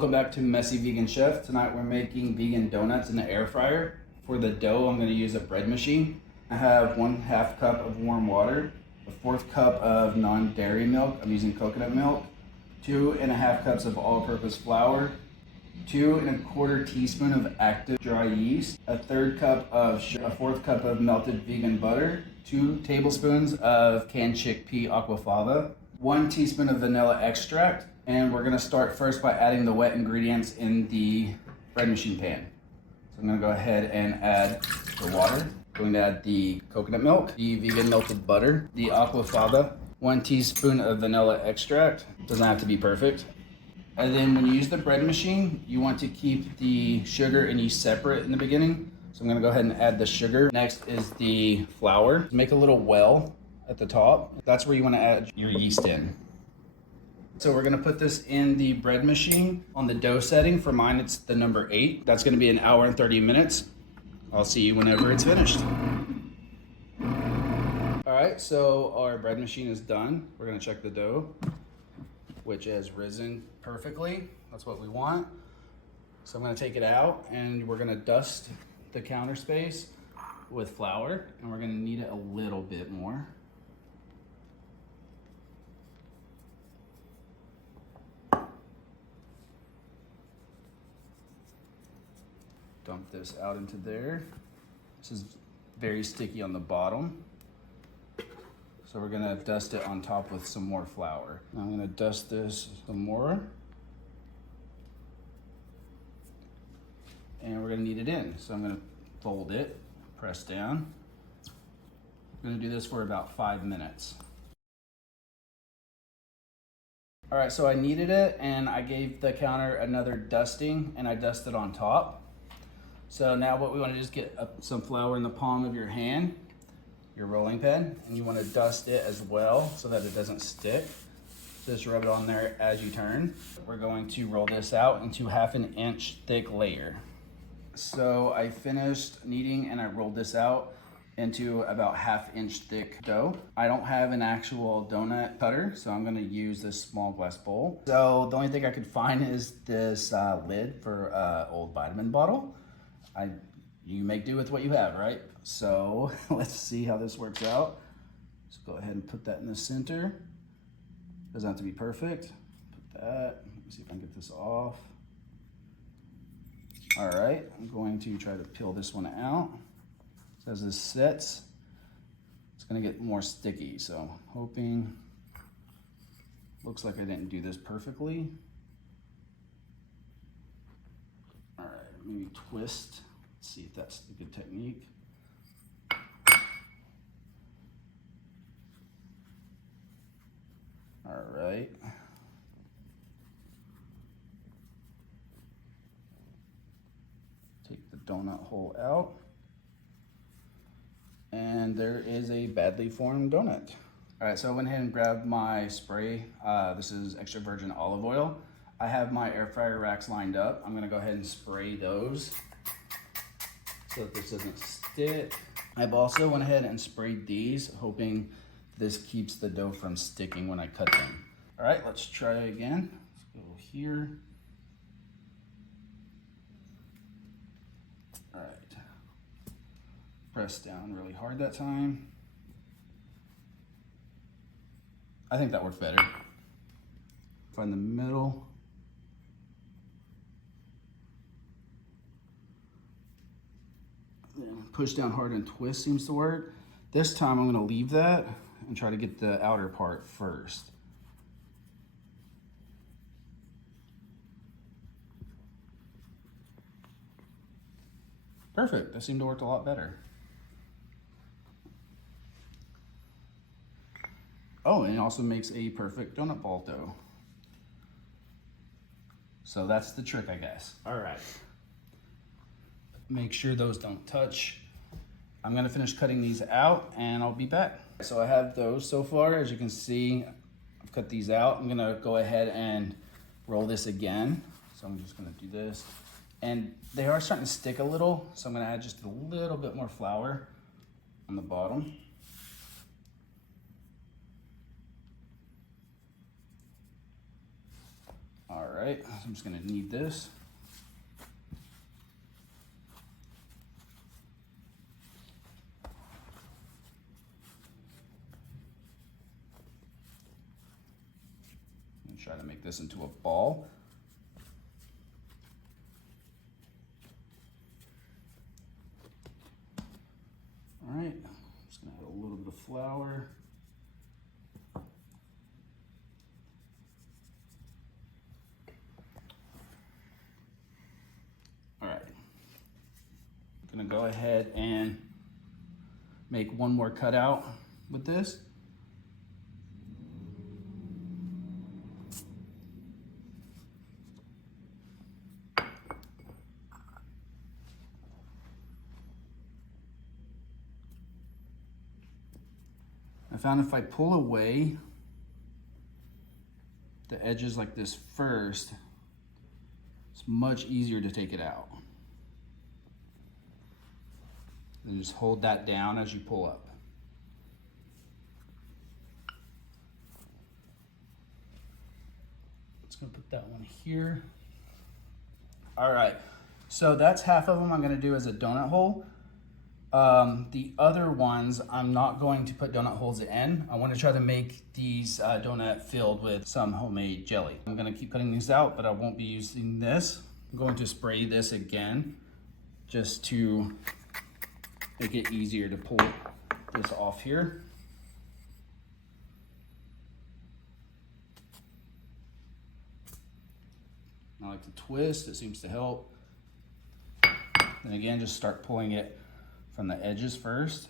Welcome back to Messy Vegan Chef. Tonight we're making vegan donuts in the air fryer. For the dough, I'm going to use a bread machine. I have 1/2 cup of warm water, a 1/4 cup of non-dairy milk. I'm using coconut milk, 2.5 cups of all-purpose flour, 2.25 teaspoon of active dry yeast, a 1/3 cup of sugar, a 1/4 cup of melted vegan butter, 2 tablespoons of canned chickpea aquafaba, 1 teaspoon of vanilla extract, and we're gonna start first by adding the wet ingredients in the bread machine pan. So I'm gonna go ahead and add the water. I'm going to add the coconut milk, the vegan melted butter, the aquafaba, 1 teaspoon of vanilla extract. Doesn't have to be perfect. And then when you use the bread machine, you want to keep the sugar and yeast separate in the beginning. So I'm gonna go ahead and add the sugar. Next is the flour. Make a little well at the top. That's where you wanna add your yeast in. So we're gonna put this in the bread machine on the dough setting. For mine, it's the number 8. That's gonna be 1 hour and 30 minutes. I'll see you whenever it's finished. All right, so our bread machine is done. We're gonna check the dough, which has risen perfectly. That's what we want. So I'm gonna take it out and we're gonna dust the counter space with flour, and we're gonna knead it a little bit more. Dump this out into there. This is very sticky on the bottom. So we're gonna dust it on top with some more flour. Now I'm gonna dust this some more. And we're gonna knead it in. So I'm gonna fold it, press down. I'm gonna do this for about 5 minutes. All right, so I kneaded it and I gave the counter another dusting, and I dusted on top. So now what we want to do is get some flour in the palm of your hand, your rolling pin, and you want to dust it as well so that it doesn't stick. Just rub it on there as you turn. We're going to roll this out into 1/2 inch thick layer. So I finished kneading and I rolled this out into about 1/2 inch thick dough. I don't have an actual donut cutter, so I'm gonna use this small glass bowl. So the only thing I could find is this lid for old vitamin bottle. You make do with what you have, right? So let's see how this works out. Let's go ahead and put that in the center. Doesn't have to be perfect. Put that, let me see if I can get this off. All right, I'm going to try to peel this one out. So as this sits, it's gonna get more sticky. So hoping, looks like I didn't do this perfectly. All right, maybe twist. Let's see if that's a good technique. All right. Take the donut hole out. And there is a badly formed donut. All right, so I went ahead and grabbed my spray. This is extra virgin olive oil. I have my air fryer racks lined up. I'm gonna go ahead and spray those so that this doesn't stick. I've also went ahead and sprayed these, hoping this keeps the dough from sticking when I cut them. All right, let's try again. Let's go here. All right, press down really hard that time. I think that worked better. Find the middle. Push down hard and twist seems to work. This time I'm gonna leave that and try to get the outer part first. Perfect, that seemed to work a lot better. Oh, and it also makes a perfect donut ball dough. So that's the trick, I guess. All right. Make sure those don't touch. I'm gonna finish cutting these out and I'll be back. So I have those so far. As you can see, I've cut these out. I'm gonna go ahead and roll this again. So I'm just gonna do this. And they are starting to stick a little, so I'm gonna add just a little bit more flour on the bottom. All right, I'm just gonna knead this. And try to make this into a ball. All right, I'm just gonna add a little bit of flour. All right, I'm gonna go ahead and make one more cutout with this. I found if I pull away the edges like this first, it's much easier to take it out. And just hold that down as you pull up. Just gonna put that one here. All right, so that's half of them I'm gonna do as a donut hole. The other ones, I'm not going to put donut holes in. I want to try to make these donut filled with some homemade jelly. I'm going to keep cutting these out, but I won't be using this. I'm going to spray this again just to make it easier to pull this off here. I like to twist, it seems to help. And again, just start pulling it from the edges first.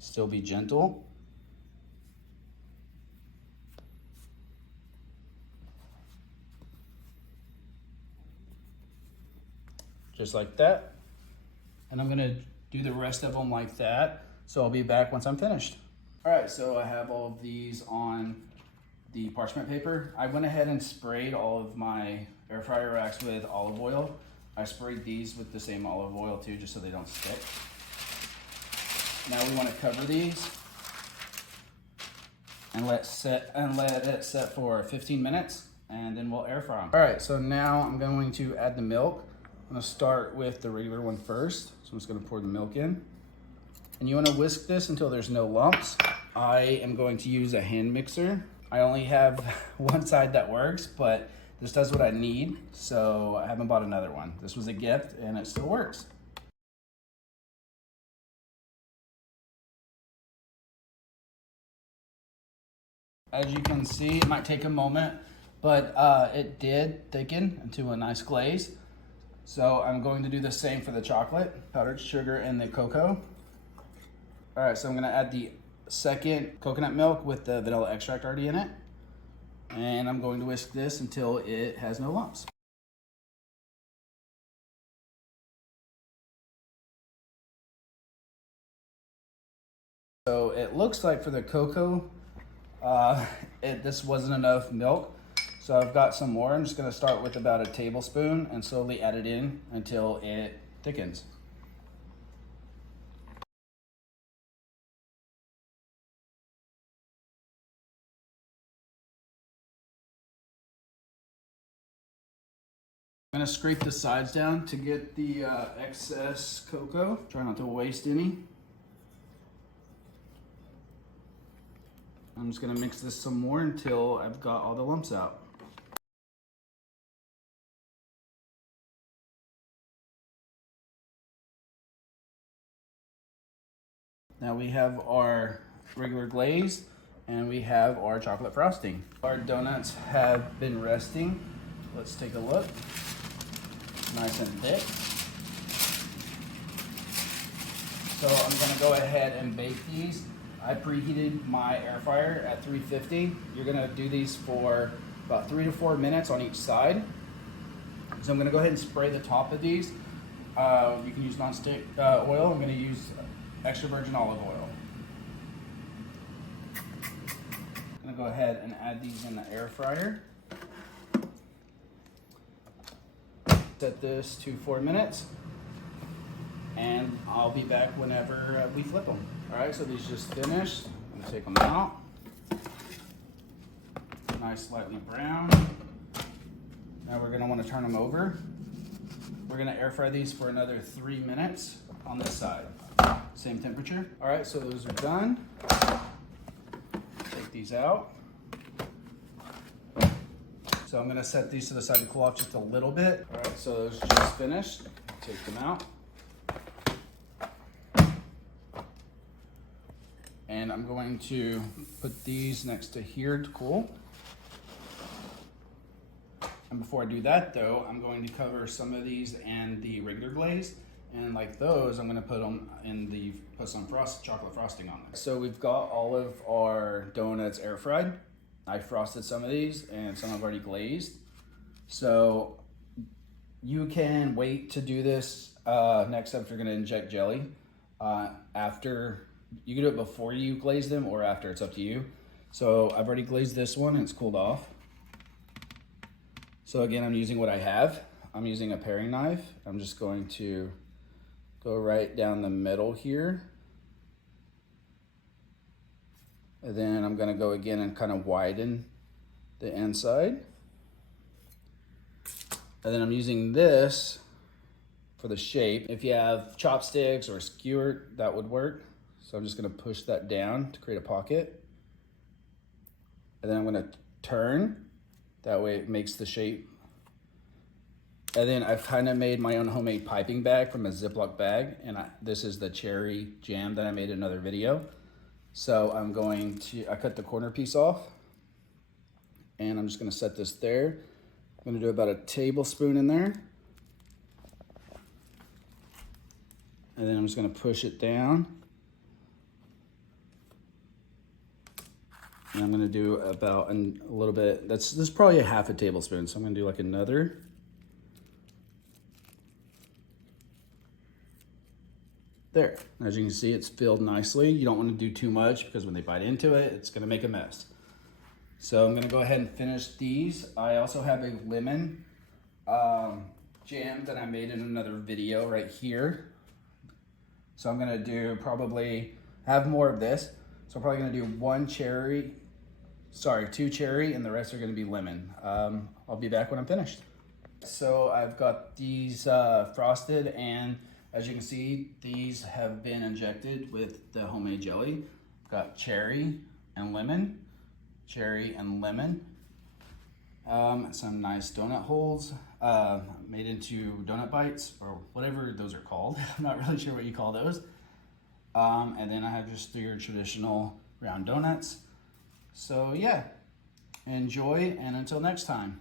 Still be gentle. Just like that. And I'm gonna do the rest of them like that. So I'll be back once I'm finished. All right, so I have all of these on the parchment paper. I went ahead and sprayed all of my air fryer racks with olive oil. I sprayed these with the same olive oil too, just so they don't stick. Now we want to cover these and let it set for 15 minutes, and then we'll air fry them. All right, so now I'm going to add the milk. I'm gonna start with the regular one first. So I'm just gonna pour the milk in. And you wanna whisk this until there's no lumps. I am going to use a hand mixer. I only have one side that works, but this does what I need, so I haven't bought another one. This was a gift and it still works. As you can see, it might take a moment, but it did thicken into a nice glaze. So I'm going to do the same for the chocolate, powdered sugar, and the cocoa. All right, so I'm gonna add the second coconut milk with the vanilla extract already in it. And I'm going to whisk this until it has no lumps. So it looks like for the cocoa, this wasn't enough milk. So I've got some more. I'm just gonna start with about a tablespoon and slowly add it in until it thickens. I'm gonna scrape the sides down to get the excess cocoa. Try not to waste any. I'm just gonna mix this some more until I've got all the lumps out. Now we have our regular glaze and we have our chocolate frosting. Our donuts have been resting. Let's take a look. Nice and thick. So I'm gonna go ahead and bake these. I preheated my air fryer at 350. You're gonna do these for about 3 to 4 minutes on each side. So I'm gonna go ahead and spray the top of these. You can use nonstick oil. I'm gonna use extra virgin olive oil. I'm gonna go ahead and add these in the air fryer. Set this to 4 minutes, and I'll be back whenever we flip them. All right, so these just finished. I'm gonna take them out. nice slightly brown. Now we're gonna wanna turn them over. We're gonna air fry these for another 3 minutes on this side. Same temperature. All right, so those are done. Take these out. So I'm gonna set these to the side to cool off just a little bit. All right, so those just finished. Take them out. And I'm going to put these next to here to cool. And before I do that though, I'm going to cover some of these in the regular glaze. And like those, I'm gonna put them in put some chocolate frosting on there. So we've got all of our donuts air fried. I frosted some of these and some I've already glazed. So you can wait to do this next up if you're gonna inject jelly. After, you can do it before you glaze them or after, it's up to you. So I've already glazed this one and it's cooled off. So again, I'm using what I have. I'm using a paring knife. I'm just going to go right down the middle here. And then I'm gonna go again and kind of widen the inside. And then I'm using this for the shape. If you have chopsticks or a skewer, that would work. So I'm just gonna push that down to create a pocket. And then I'm gonna turn. That way it makes the shape. And then I've kind of made my own homemade piping bag from a Ziploc bag. And this is the cherry jam that I made in another video. So I cut the corner piece off. And I'm just gonna set this there. I'm gonna do about a tablespoon in there. And then I'm just gonna push it down. And I'm gonna do about a little bit, this is probably a half a tablespoon. So I'm gonna do like another. There, as you can see, it's filled nicely. You don't wanna do too much because when they bite into it, it's gonna make a mess. So I'm gonna go ahead and finish these. I also have a lemon jam that I made in another video right here. So I'm gonna have more of this. So I'm probably gonna do 2 cherry, and the rest are gonna be lemon. I'll be back when I'm finished. So I've got these frosted, and as you can see, these have been injected with the homemade jelly. I've got cherry and lemon. Some nice donut holes made into donut bites or whatever those are called. I'm not really sure what you call those. And then I have just your traditional round donuts. So yeah, enjoy, and until next time.